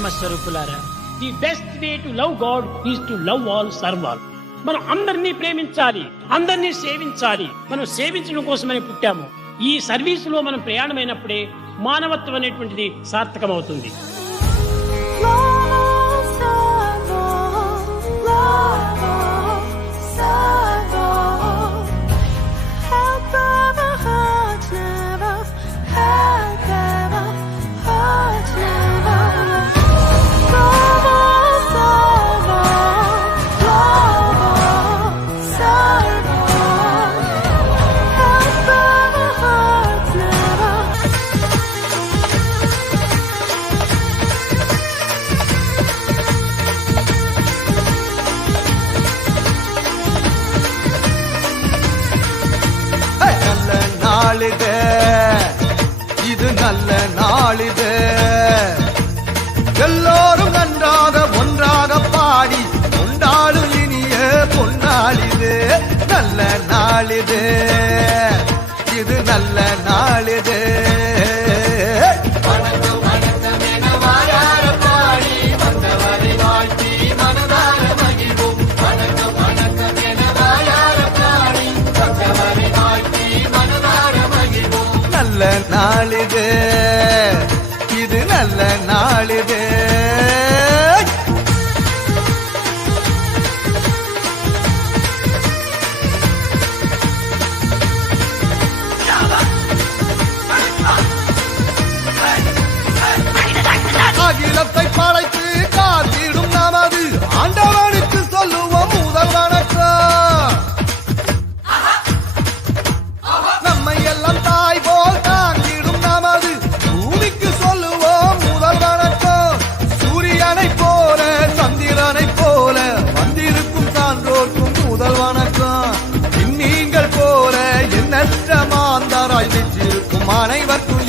ప్రేమ స్వరూపులారా, the best way to love God is to love all, serve all. మనం అందరినీ ప్రేమించాలి, అందరినీ సేవించాలి. మనం సేవించడం కోసమని పుట్టాము. ఈ సర్వీసులో మనం ప్రయాణమైనప్పుడే మానవత్వం అనేటువంటిది సార్థకమవుతుంది. இது நல்ல நாளிது, எல்லோரும் நன்றாக ஒன்றாக பாடி கொண்டாடும் இனிய பொன்னாளிது. நல்ல நாளிது, இது நல்ல நாளிது. நல்ல நாளிது, இது நல்ல நாளிது. அகிலத்தை படைத்து காத்திடும் நமது ஆண்டவனுக்கு சொல்லுவோம் முதல் வணக்கம். நம்மை எல்லாம் தாய் போல் தாங்கிடும் நமது பூமிக்கு சொல்லுவோம் முதல் வணக்கம். சூரியனை போல சந்திரனை போல வந்திருக்கும் சான்றோர்க்கும் முதல் வணக்கம். நீங்கள் போல எண்ணற்ற மாந்தராய் வெற்றிருக்கும் அனைவருக்கும்